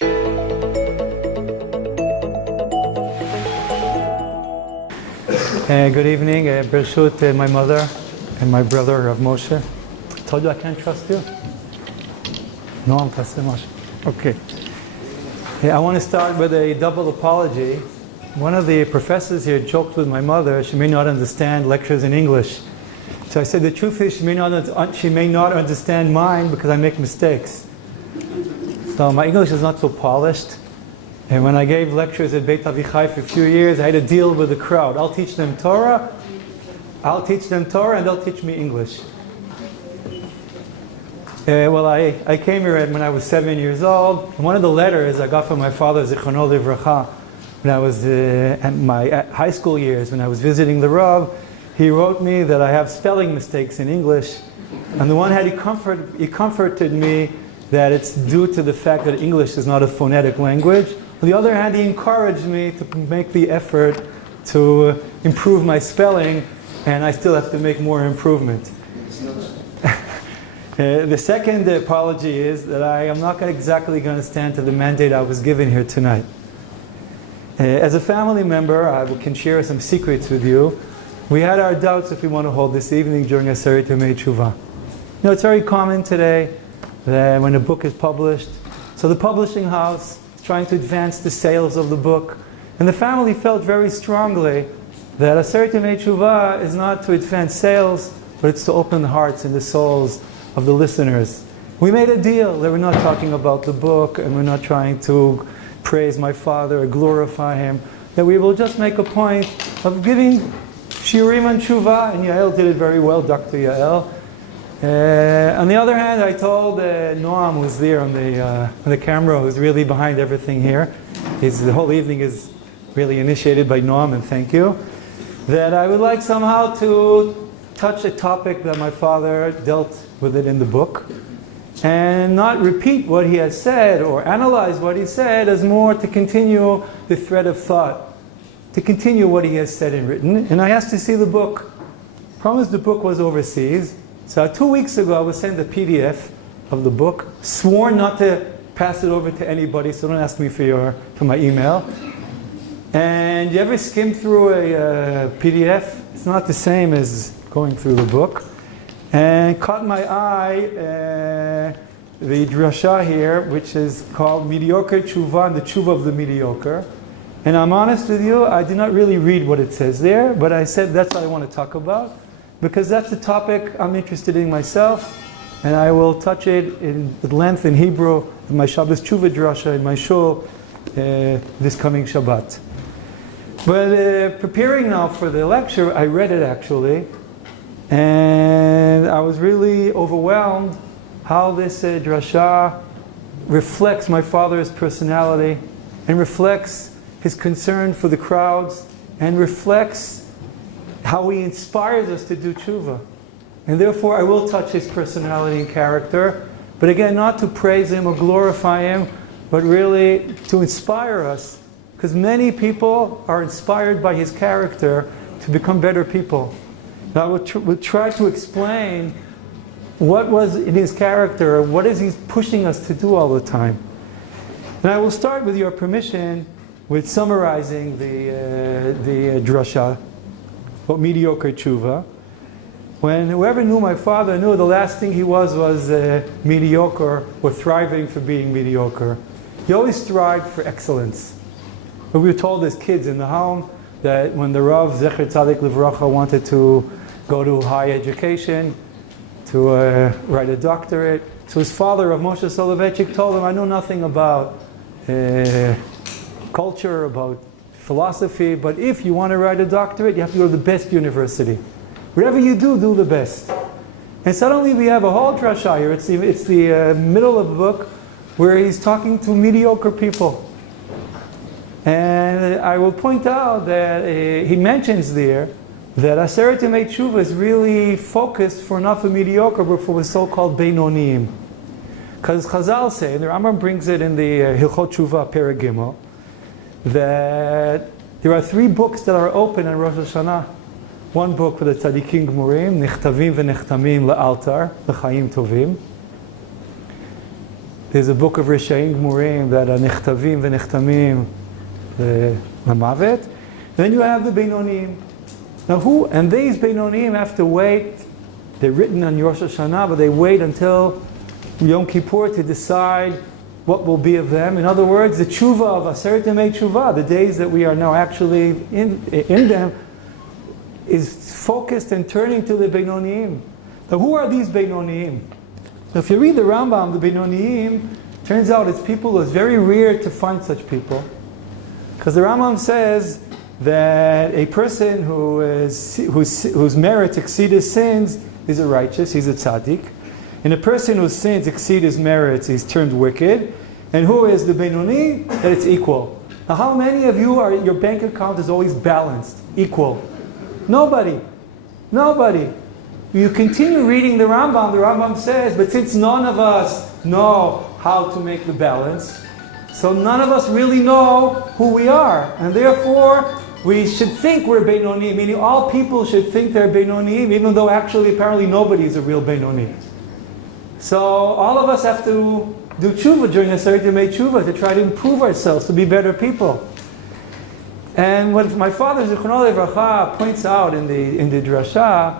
Good evening. Bershut, my mother and my brother, Rav Moshe. Told you I can't trust you? No, I'm trusting much. Okay. I want to start with a double apology. One of the professors here joked with my mother, she may not understand lectures in English. So I said the truth is she may not understand mine because I make mistakes. So my English is not so polished. And when I gave lectures at Beit Avichai for a few years, I had to deal with the crowd. I'll teach them Torah, and they'll teach me English. I came here when I was 7 years old. And one of the letters I got from my father, Zichrono Livracha, when I was at my high school years, when I was visiting the Rav, he wrote me that I have spelling mistakes in English. On the one hand, he comforted me that it's due to the fact that English is not a phonetic language. On the other hand, he encouraged me to make the effort to improve my spelling, and I still have to make more improvement. The second apology is that I am not exactly going to stand to the mandate I was given here tonight. As a family member, I can share some secrets with you. We had our doubts if we want to hold this evening during a Aseret Yemei Teshuvah. You know, it's very common today that when a book is published, so the publishing house is trying to advance the sales of the book, and the family felt very strongly that Aseret Yemei Teshuvah is not to advance sales, but it's to open the hearts and the souls of the listeners. We made a deal that we're not talking about the book, and we're not trying to praise my father or glorify him, that we will just make a point of giving shiurim on Teshuvah, and Yael did it very well, Dr. Yael. On the other hand, I told Noam, who's there on the camera, who's really behind everything here, the whole evening is really initiated by Noam, and thank you, that I would like somehow to touch a topic that my father dealt with it in the book, and not repeat what he has said or analyze what he said, as more to continue the thread of thought, to continue what he has said and written. And I asked to see the book. Promised the book was overseas. So 2 weeks ago I was sent a PDF of the book, sworn not to pass it over to anybody, so don't ask me for my email. And you ever skim through a PDF? It's not the same as going through the book. And caught my eye the drasha here, which is called Mediocre Tshuva and the Tshuva of the Mediocre. And I'm honest with you, I did not really read what it says there, but I said that's what I want to talk about, because that's the topic I'm interested in myself, and I will touch it at length in Hebrew in my Shabbos Tshuva drasha in my shul this coming Shabbat. But preparing now for the lecture, I read it actually, and I was really overwhelmed how this drasha reflects my father's personality, and reflects his concern for the crowds, and reflects how he inspires us to do tshuva. And therefore I will touch his personality and character, but again, not to praise him or glorify him, but really to inspire us, because many people are inspired by his character to become better people. Now we'll try to explain what was in his character, what is he pushing us to do all the time. And I will start, with your permission, with summarizing the drasha, about mediocre tshuva. When whoever knew my father knew the last thing he was mediocre, or thriving for being mediocre. He always strived for excellence. But we were told as kids in the home that when the Rav Zecher Tzadik Livracha wanted to go to high education, to write a doctorate, so his father, Rav Moshe Soloveitchik, told him, I know nothing about culture, about philosophy, but if you want to write a doctorate, you have to go to the best university. Whatever you do, do the best. And suddenly we have a whole drasha here. It's the middle of the book where he's talking to mediocre people. And I will point out that he mentions there that Aseret Yemei Teshuvah is really focused for not for mediocre, but for the so-called Beinonim. Because Chazal say, and the Rambam brings it in the Hilchot Teshuvah Perek Gimel, that there are 3 books that are open on Rosh Hashanah. One book for the Tzadikim Gmurim, Nichtavim v'Nechtamim Le'altar, L'Chaim Tovim. There's a book of Rishaim Gmurim that are Nechtavim v'Nechtamim Lamavet. Then you have the Beinonim. Now and these Beinonim have to wait. They're written on Rosh Hashanah, but they wait until Yom Kippur to decide what will be of them. In other words, the tshuva of Aseret Yemei Tshuva, the days that we are now actually in them, is focused and turning to the Beinonim. Now who are these Beinonim? Now, if you read the Rambam, the Beinonim, turns out it's people, it's very rare to find such people. Because the Rambam says that a person whose merits exceed his sins is a righteous, he's a tzaddik. And a person whose sins exceed his merits is termed wicked. And who is the Beinoni? That it's equal. Now how many of you your bank account is always balanced, equal? Nobody. Nobody. You continue reading the Rambam says, but since none of us know how to make the balance, so none of us really know who we are. And therefore, we should think we're Beinonim, meaning all people should think they're Beinonim, even though actually apparently nobody is a real Beinonim. So all of us have to do tshuva during the Aseret Yemei Tshuva to try to improve ourselves, to be better people. And what my father Zichrono Livracha points out in the drasha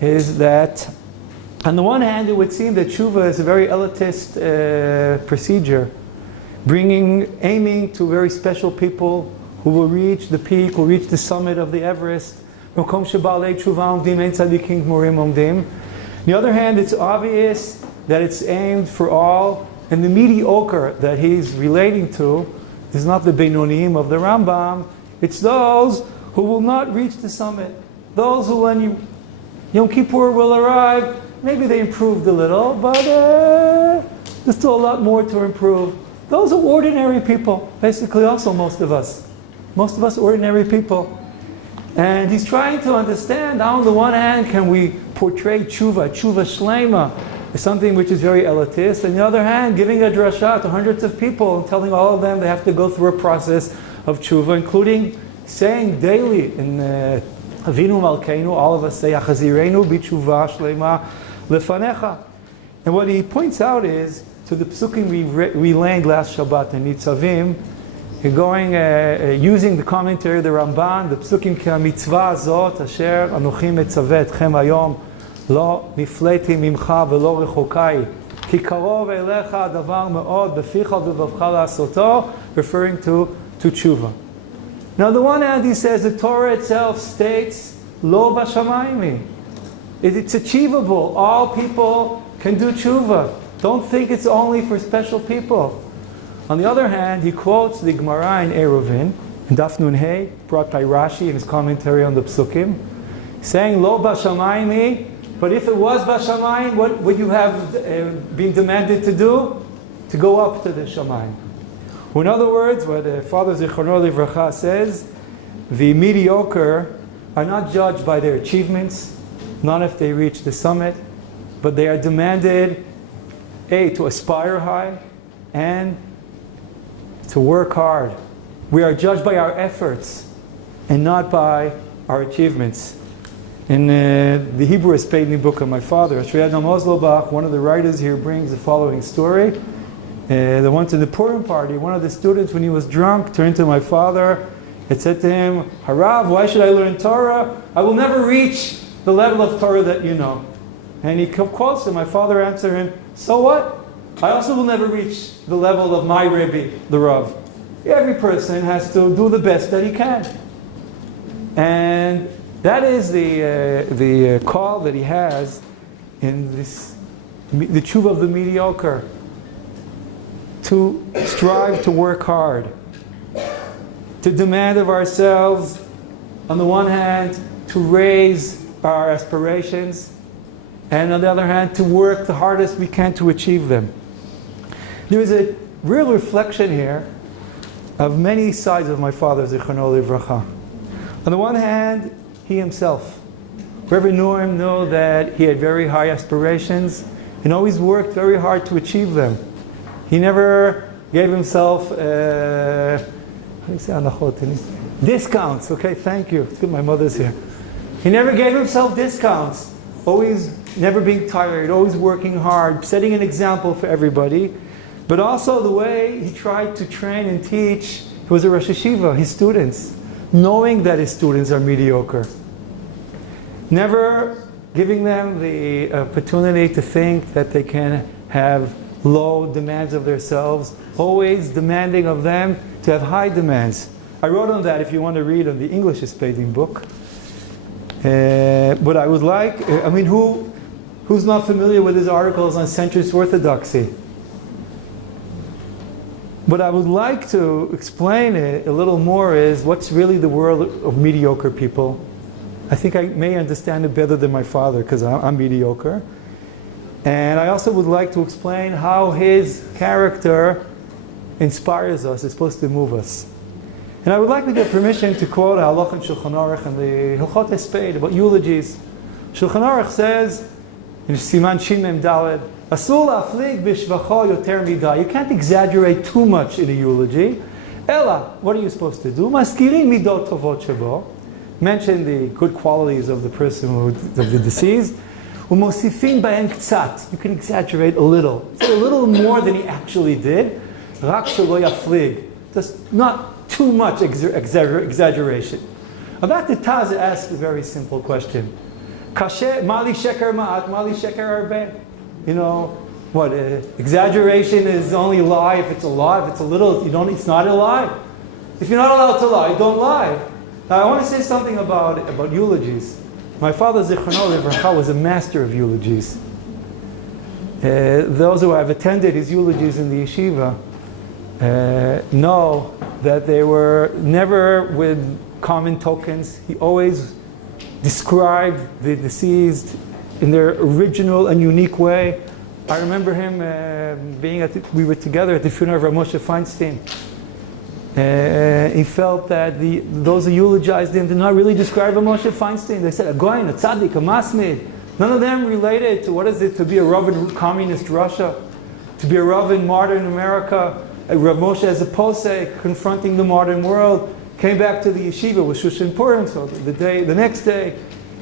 is that on the one hand it would seem that tshuva is a very elitist procedure, aiming to very special people who will reach the peak, will reach the summit of the Everest. On the other hand, it's obvious that it's aimed for all, and the mediocre that he's relating to is not the Beinonim of the Rambam, it's those who will not reach the summit. Those who, when Yom Kippur will arrive, maybe they improved a little, but there's still a lot more to improve. Those are ordinary people, basically also most of us. Most of us ordinary people. And he's trying to understand how on the one hand can we portray tshuva shlema, as something which is very elitist. On the other hand, giving a drasha to hundreds of people and telling all of them they have to go through a process of tshuva, including saying daily in Avinu Malkeinu, all of us say, Achazirenu b'tshuva shlema lefanecha. And what he points out is, to the psukim we learned last Shabbat in Nitzavim, you're going, using the commentary of the Ramban, the psukim ki mitzvah zot asher anochi metzavet chem hayom lo nifleti mimcha velo rechokai ki karov elecha davar me'od beficha v'vavcha la'asoto, referring to tshuva. Now, on the one hand, he says the Torah itself states lo b'shamayim. It's achievable. All people can do tshuva. Don't think it's only for special people. On the other hand, he quotes the Gemara in Eruvin, in Daf Nun Hey, brought by Rashi in his commentary on the Psukim, saying, Lo b'shamayim, but if it was b'shamayim, what would you have been demanded to do? To go up to the shamayim. In other words, what the Father Zichrono Livracha says, the mediocre are not judged by their achievements, not if they reach the summit, but they are demanded, to aspire high, and to work hard. We are judged by our efforts and not by our achievements. In the Hebrew Espadni book of my father, Shri Adam Ozlobach, one of the writers here brings the following story. The one to the Purim party, one of the students, when he was drunk, turned to my father and said to him, Harav, why should I learn Torah? I will never reach the level of Torah that you know. And he quotes him. My father answered him, so what? I also will never reach the level of my Rabbi, the Rav. Every person has to do the best that he can. And that is the call that he has in this, the tshuva of the mediocre. To strive to work hard. To demand of ourselves, on the one hand, to raise our aspirations, and on the other hand, to work the hardest we can to achieve them. There is a real reflection here of many sides of my father, Zichrono Livracha. On the one hand, he himself. Rabbi Noam knew that he had very high aspirations and always worked very hard to achieve them. He never gave himself discounts. Okay, thank you. It's good my mother's here. He never gave himself discounts. Always never being tired, always working hard, setting an example for everybody. But also the way he tried to train and teach, he was a Rosh Yeshiva, his students, knowing that his students are mediocre. Never giving them the opportunity to think that they can have low demands of themselves, always demanding of them to have high demands. I wrote on that if you want to read on the English Espading book. But I would like, who's not familiar with his articles on centrist orthodoxy? What I would like to explain it a little more is what's really the world of mediocre people. I think I may understand it better than my father because I'm mediocre. And I also would like to explain how his character inspires us, is supposed to move us. And I would like to get permission to quote a halach in Shulchan Aruch and the Hilchot Hesped about eulogies. Shulchan Aruch says in Siman Shin Mem Daled, Asur la'aflig b'shvacho yoter midai. You can't exaggerate too much in a eulogy. Ella, what are you supposed to do? Maskirin midot tovot shebo. Mention the good qualities of the person, of the deceased. Umosifin b'hen k'tzat. You can exaggerate a little. Say a little more than he actually did. Rak shelo yaflig. Just not too much exaggeration. About the Taz asks a very simple question. Kashe mali sheker ma'at, mali sheker arbe. You know, what, exaggeration is only a lie if it's a lie. If it's a little, it's not a lie. If you're not allowed to lie, don't lie. Now, I want to say something about eulogies. My father, Zichrono Livracha, was a master of eulogies. Those who have attended his eulogies in the yeshiva know that they were never with common tokens. He always described the deceased in their original and unique way. I remember him we were together at the funeral of Rav Moshe Feinstein. He felt that those who eulogized him did not really describe Rav Moshe Feinstein. They said, a goyin, a tzaddik, a masmid. None of them related to what is it to be a Rav in communist Russia, to be a Rav in modern America. Rav Moshe as a posek confronting the modern world, came back to the yeshiva with Shushan Purim, so the next day,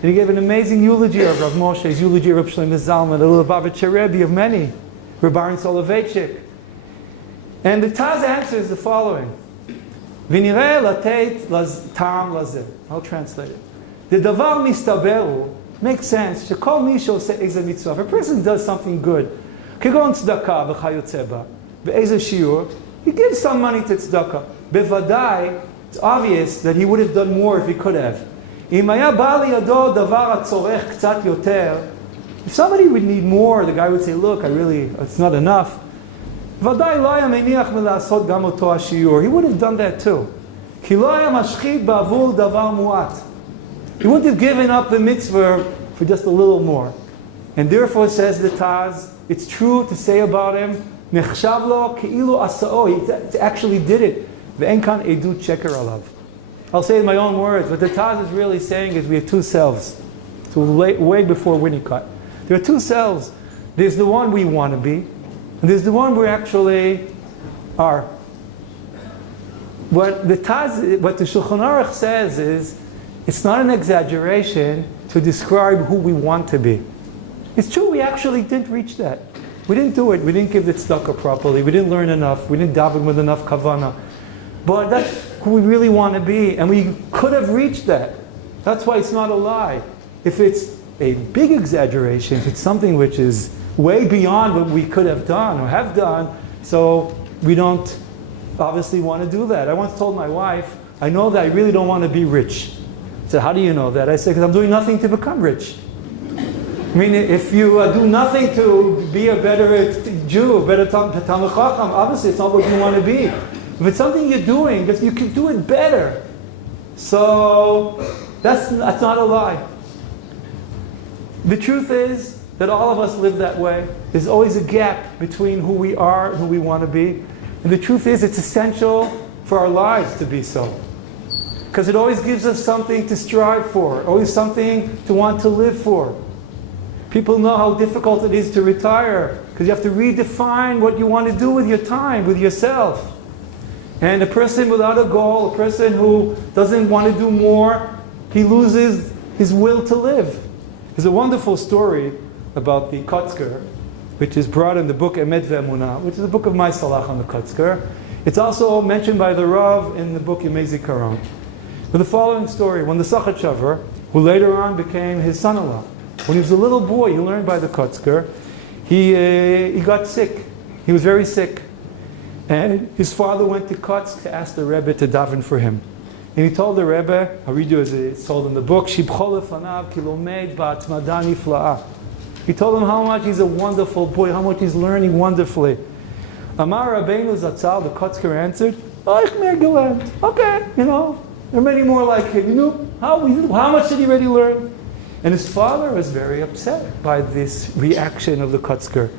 and he gave an amazing eulogy of Rav Moshe, his eulogy of Rav Shlomo Zalman, the Lubavitcher Rebbe of many, Rav Baron Soloveitchik. And the Taz answer is the following. V'nireh lateit tam lazeh. I'll translate it. The davar mistaberu makes sense. Shekol misho se eze mitzvah. If a person does something good, kegon tzedakah v'chayotze ba, ve'eze shiur, he gives some money to tzedakah. Bevadai, it's obvious that he would have done more if he could have. If somebody would need more, the guy would say, look, it's not enough. He would have done that too. He wouldn't have given up the mitzvah for just a little more. And therefore, says the Taz, it's true to say about him, he actually did it. I'll say it in my own words. What the Taz is really saying is we have two selves. So way before Winnicott. There are two selves. There's the one we want to be, and there's the one we actually are. What the Shulchan Aruch says is, it's not an exaggeration to describe who we want to be. It's true, we actually didn't reach that. We didn't do it. We didn't give the tzedakah properly. We didn't learn enough. We didn't daven with enough kavanah. But that's who we really want to be, and we could have reached that. That's why it's not a lie. If it's a big exaggeration, if it's something which is way beyond what we could have done or have done, so we don't obviously want to do that. I once told my wife, I know that I really don't want to be rich. I said, how do you know that? I said, because I'm doing nothing to become rich. I mean, if you do nothing to be a better Jew, a better Talmid Chacham, obviously it's not what you want to be. If it's something you're doing, you can do it better. So that's not a lie. The truth is that all of us live that way. There's always a gap between who we are and who we want to be. And the truth is it's essential for our lives to be so. Because it always gives us something to strive for, always something to want to live for. People know how difficult it is to retire because you have to redefine what you want to do with your time, with yourself. And a person without a goal, a person who doesn't want to do more, he loses his will to live. There's a wonderful story about the Kotzker. which is brought in the book Emet Ve'emunah, which is the book of my Salach on the Kotzker. It's also mentioned by the Rav in the book Yemei Zikaron. With the following story, when the Sachatchaver, who later on became his son-in-law, when he was a little boy, he learned by the Kotzker, he got sick. He was very sick. And his father went to Kotzk to ask the Rebbe to daven for him. And he told the Rebbe, I'll read you as it's told in the book, Shibcho lefanav ki lomed ba'atmada nifla'a. He told him how much he's a wonderful boy, how much he's learning wonderfully. Amar Rabbeinu Zatzal, the Kotzker answered, ich mehr gelernt. Okay, there are many more like him. How much did he already learn? And his father was very upset by this reaction of the Kotzker.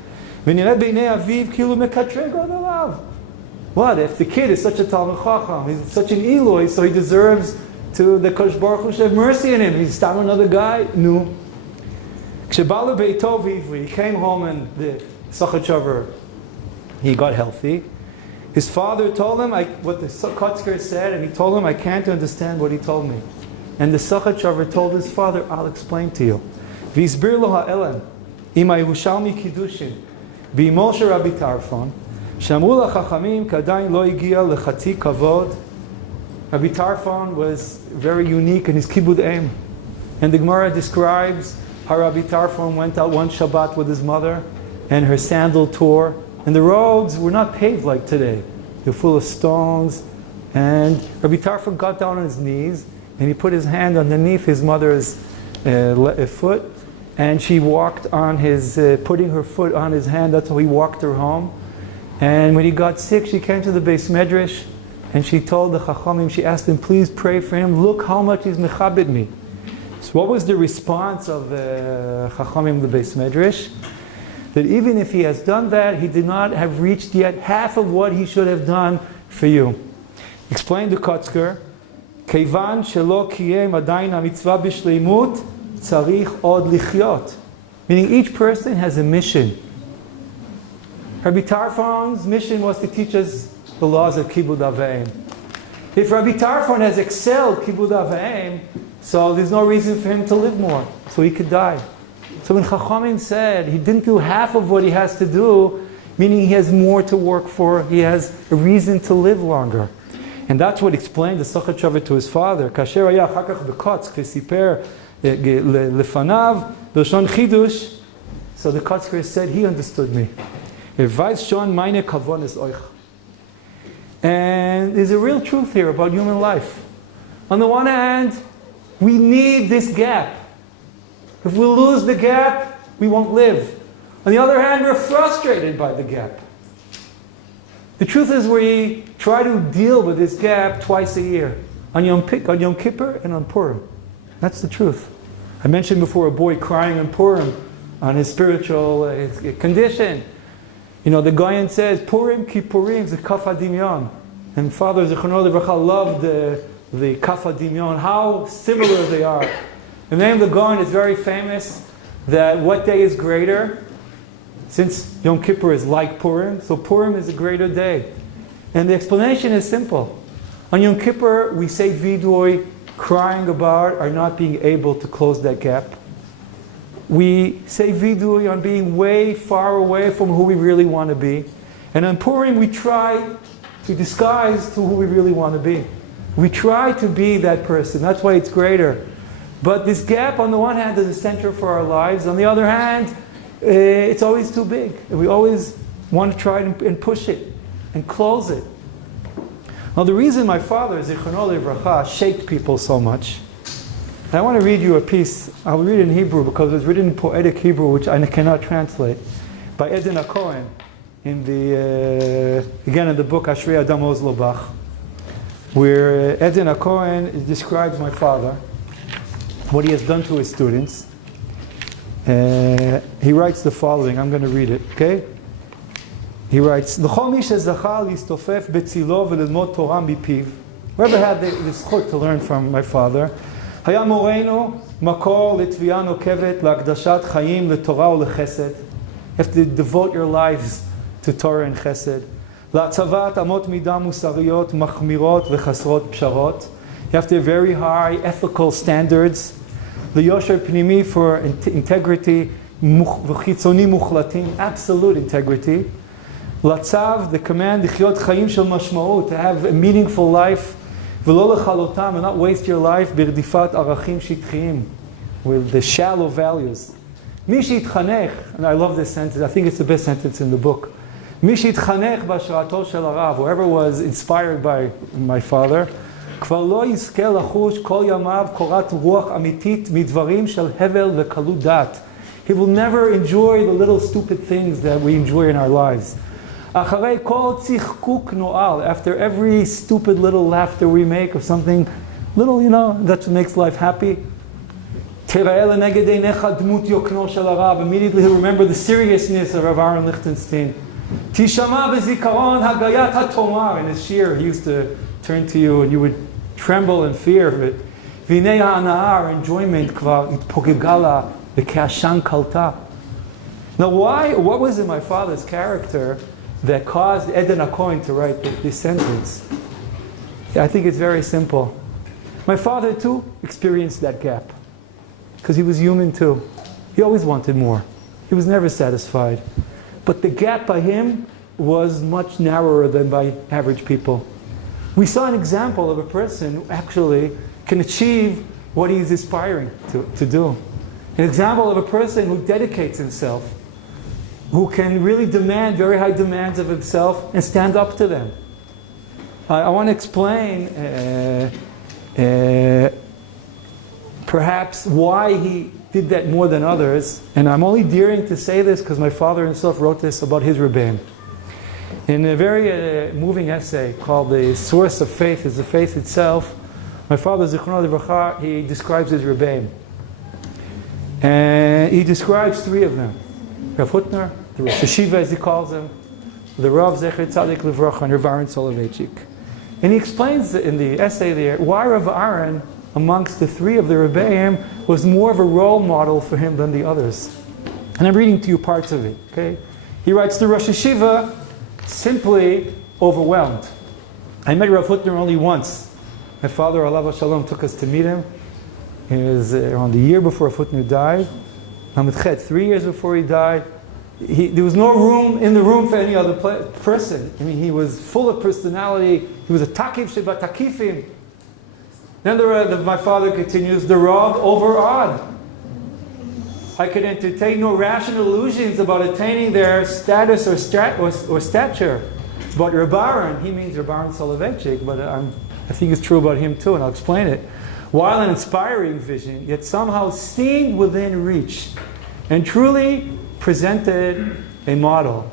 What if the kid is such a Talmid Chacham, he's such an Eloi, so he deserves to the Kosh Baruch Hu should have mercy on him? He's still another guy? No. He came home and the Sachatchaver, he got healthy. His father told him what the Kotzker said, and he told him, I can't understand what he told me. And the Sachatchaver told his father, I'll explain to you. V'isbir lo ha'elam, ima Yerushalmi Kiddushin, b'imol Rabbi Tarfon, Shamru lachachamim kadayin lo igia lechatzi kavod. Rabbi Tarfon was very unique in his kibud aim. And the Gemara describes how Rabbi Tarfon went out one Shabbat with his mother, and her sandal tore. And the roads were not paved like today. They were full of stones. And Rabbi Tarfon got down on his knees, and he put his hand underneath his mother's foot, and she walked on his, putting her foot on his hand. That's how he walked her home. And when he got sick, she came to the Beis Medrash, and she told the Chachamim, she asked him, please pray for him. Look how much he's mechabed me. So what was the response of the Chachamim, the Beis Medrash? That even if he has done that, he did not have reached yet half of what he should have done for you. Explained the Kotzker, Keivan shelo kiyem adayin hamitzvah b'shleimut, tzarich od lichyot. Meaning each person has a mission. Rabbi Tarfon's mission was to teach us the laws of Kibud Av V'Em. If Rabbi Tarfon has excelled Kibud Av V'Em, so there's no reason for him to live more, so he could die. So when Chachamim said he didn't do half of what he has to do, meaning he has more to work for, he has a reason to live longer. And that's what explained the Sachatchaver to his father. Kasher haya achar kach b'Kotzk v'siper lefanav b'lashon chidush. So the Kotzker said he understood me. And there's a real truth here about human life. On the one hand, we need this gap. If we lose the gap, we won't live. On the other hand, we're frustrated by the gap. The truth is we try to deal with this gap twice a year. On Yom Kippur and on Purim. That's the truth. I mentioned before a boy crying on Purim on his spiritual condition. The Goyen says, Purim ki Purim ze kaf hadimyon. And Father Zichrono Livracha loved the kaf hadimyon, how similar they are. The name of the Goyen is very famous, that what day is greater? Since Yom Kippur is like Purim, so Purim is a greater day. And the explanation is simple. On Yom Kippur, we say vidui, crying about our not being able to close that gap. We say vidui on being way far away from who we really want to be. And on Purim, we try to disguise to who we really want to be. We try to be that person. That's why it's greater. But this gap, on the one hand, is a center for our lives. On the other hand, it's always too big. And we always want to try and push it and close it. Now, the reason my father, Zichrono Livracha, shaped people so much, and I want to read you a piece. I'll read it in Hebrew because it's written in poetic Hebrew, which I cannot translate, by Eden HaKohen, in the book Ashrei Adam Oz Lo Bach, where Eden HaKohen describes my father, what he has done to his students. He writes the following. I'm going to read it, okay? He writes, L'chol mi shezacha listofef betzilo v'lilmod Torah mipiv. Whoever had the zchut to learn from my father, היה מורנו מקור לתביעה נוקבת להקדשת חיים לתורה ולחסד. You have to devote your lives to Torah and Chesed. להצבת אמות מידה מוסריות מחמירות וחסרות פשרות. You have to have very high ethical standards. ליושר פנימי for integrity v'chitzoni muchlatin, absolute integrity. Latzav, the command, l'chyot chayim shel mashmaut, to have a meaningful life. V'lo lechalotam, and not waste your life, b'rdifat arachim shitchiyim, with the shallow values. Mishi itchanech, and I love this sentence, I think it's the best sentence in the book. Mishi itchanech b'ashrato shel harav, whoever was inspired by my father, kvar lo yizke lachush kol yamav korat ruach amitit midvarim shel hevel v'kalut dat. He will never enjoy the little stupid things that we enjoy in our lives. Acharei kol tzichkuk no'al, after every stupid little laughter we make of something little, that makes life happy. Immediately he'll remember the seriousness of Rav Aaron Lichtenstein. In his shir, he used to turn to you and you would tremble in fear of it. Enjoyment Now what was in my father's character that caused Eden HaKohen to write this sentence? I think it's very simple. My father too experienced that gap. Because he was human too. He always wanted more. He was never satisfied. But the gap by him was much narrower than by average people. We saw an example of a person who actually can achieve what he's aspiring to do. An example of a person who dedicates himself, who can really demand very high demands of himself and stand up to them. I want to explain perhaps why he did that more than others, and I'm only daring to say this because my father himself wrote this about his Rabbi. In a very moving essay called "The Source of Faith is the Faith Itself," my father, Zichrono Livracha, he describes his Rabbi. And he describes three of them: Rav Hutner, the Rosh Hashiva as he calls him, the Rav Zecher Tzadik Livracha, and Rav Aaron Soloveitchik. And he explains in the essay there why Rav Aaron, amongst the three of the Rebbeim, was more of a role model for him than the others. And I'm reading to you parts of it, okay? He writes, the Rosh Hashiva simply overwhelmed. I met Rav Hutner only once. My father, Alav Shalom, took us to meet him. It was around the year before Rav Hutner died. 3 years before he died. There was no room in the room for any other person. I mean, he was full of personality. He was a takif sheba takifim. Then my father continues, the Rav overawed. I could entertain no rational illusions about attaining their status or stature. But Rabbi Aaron, he means Rabbi Aaron Soloveitchik, but I think it's true about him too, and I'll explain it. While an inspiring vision, yet somehow seemed within reach, and truly presented a model.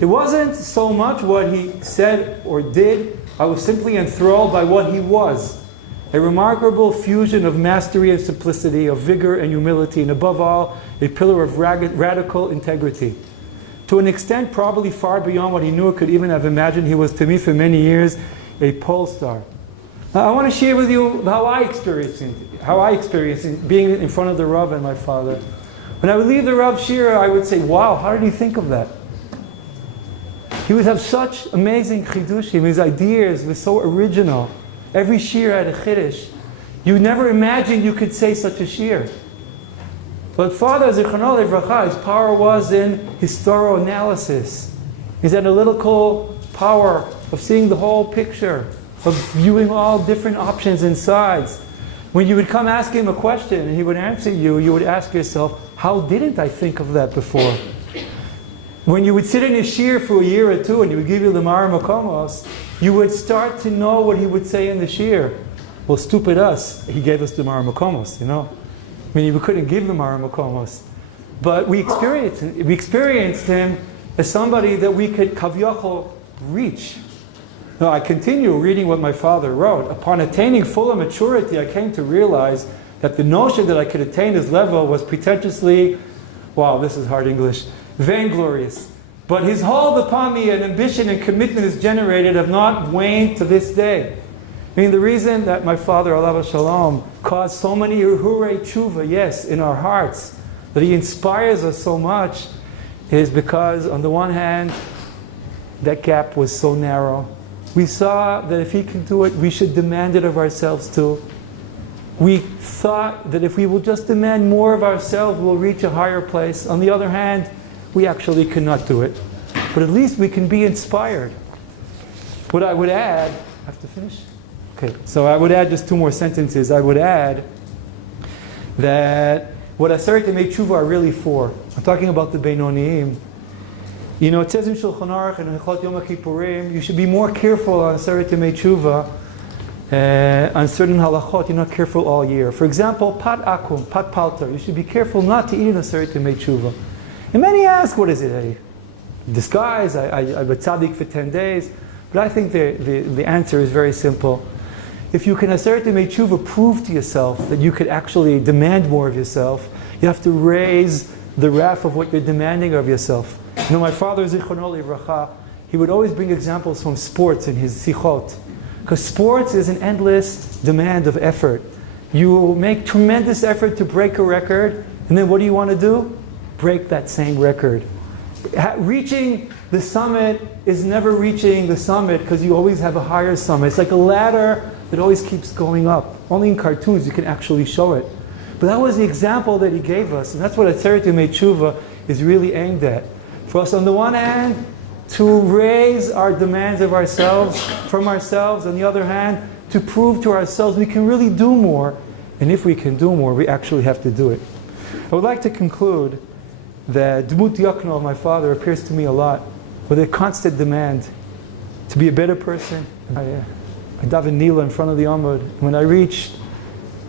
It wasn't so much what he said or did, I was simply enthralled by what he was. A remarkable fusion of mastery and simplicity, of vigor and humility, and above all, a pillar of radical integrity. To an extent probably far beyond what he knew or could even have imagined, he was to me for many years a pole star. Now, I want to share with you how I experienced being in front of the Rav and my father. When I would leave the Rav Shira, I would say, wow, how did he think of that? He would have such amazing chidushim. His ideas were so original. Every shir had a chiddush. You never imagined you could say such a shir. But Father Zichrono Livracha, his power was in his thorough analysis. His analytical power of seeing the whole picture, of viewing all different options and sides. When you would come ask him a question and he would answer you, you would ask yourself, how didn't I think of that before? When you would sit in his shir for a year or two and he would give you the Mara Makomos, you would start to know what he would say in the shir. Well, stupid us, he gave us the Mara Makomos, I mean, we couldn't give the Mara Makomos. But we experienced him as somebody that we could kavyachol reach. Now, I continue reading what my father wrote. Upon attaining fuller maturity, I came to realize that the notion that I could attain his level was pretentiously, wow, this is hard English, vainglorious. But his hold upon me and ambition and commitment is generated have not waned to this day. I mean, the reason that my father, Alav Shalom, caused so many hurei tshuva, yes, in our hearts, that he inspires us so much, is because, on the one hand, that gap was so narrow. We saw that if he can do it, we should demand it of ourselves too. we thought that if we will just demand more of ourselves, we'll reach a higher place. On the other hand, we actually cannot do it. But at least we can be inspired. What I would add, I have to finish? Okay, so I would add just 2 more sentences. I would add that what Aseret Yemei Tshuva are really for. I'm talking about the Beinonim. You know, it says in Shulchan Aruch and Hilchot Yom Kippurim, you should be more careful on Aseret Yemei Tshuva, on certain halachot. You're not careful all year. For example, pat akum, pat palter. You should be careful not to eat an Aseret Yemei Tshuva. And many ask, what is it? A disguise? I'm a tzaddik for 10 days. But I think the answer is very simple. If you can Aseret Yemei Tshuva, prove to yourself that you could actually demand more of yourself, you have to raise the wrath of what you're demanding of yourself. You know, my father, Zichrono Livracha, he would always bring examples from sports in his sichot. Because sports is an endless demand of effort. You make tremendous effort to break a record, and then what do you want to do? Break that same record. Reaching the summit is never reaching the summit because you always have a higher summit. It's like a ladder that always keeps going up. Only in cartoons you can actually show it. But that was the example that he gave us, and that's what Aseret Yemei Tshuva is really aimed at. For us, on the one hand, to raise our demands of ourselves, from ourselves, on the other hand, to prove to ourselves we can really do more, and if we can do more, we actually have to do it. I would like to conclude that Dmut Yakno of my father appears to me a lot with a constant demand to be a better person. I daven Nila in front of the Amud. When I reached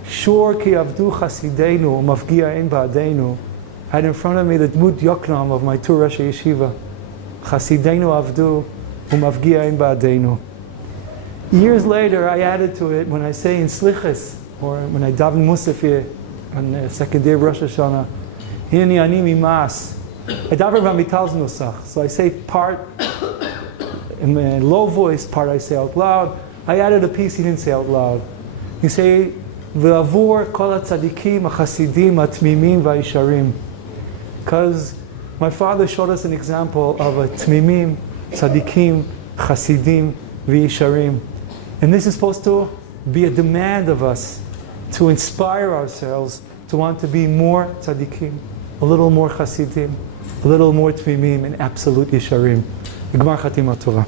Shor ki avdu chasidenu mafgia ein ba'adenu, I had in front of me the Dmut Yoknam of my two Rosh Yeshiva. Chasidenu avdu umafgia ein ba'adenu. Years later, I added to it when I say in Slichas, or when I daven Musaf here on the second day of Rosh Hashanah, Hineni ani mimas. I daven Ramital's Nusach. So I say part in a low voice, part I say out loud. I added a piece he didn't say out loud. He say, V'avur kol hatzadikim hachasidim atmimim v'ayisharim. Because my father showed us an example of a tmimim, tzadikim, chasidim, v'yisharim. And this is supposed to be a demand of us to inspire ourselves to want to be more tzadikim, a little more chasidim, a little more tmimim, and absolute yisharim. Gmar Chatima Tova.